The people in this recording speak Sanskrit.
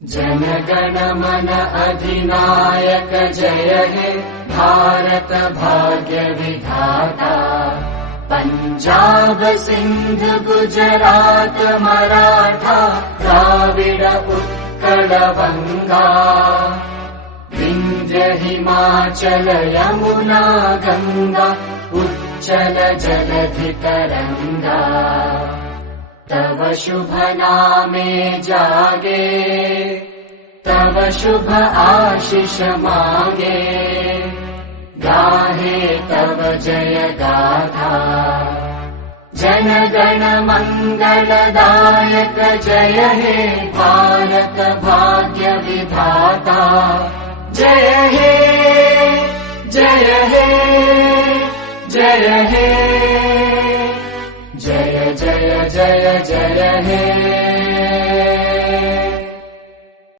जनगण मन अधिनायक जय हे भारत भाग्य विधाता। पंजाब सिंध गुजरात मराठा द्राविड उत्कल बंगा। विंध्य हिमाचल यमुना गंगा उच्चल जलधि तरंगा। तव शुभ नामे जागे तव शुभ आशीष मागे। गाहे तव जय गाथा जनगण मंगलदायक जय हे भारत भाग्य विधाता। जय हे जय हे जय हे जय जय जय जय हे।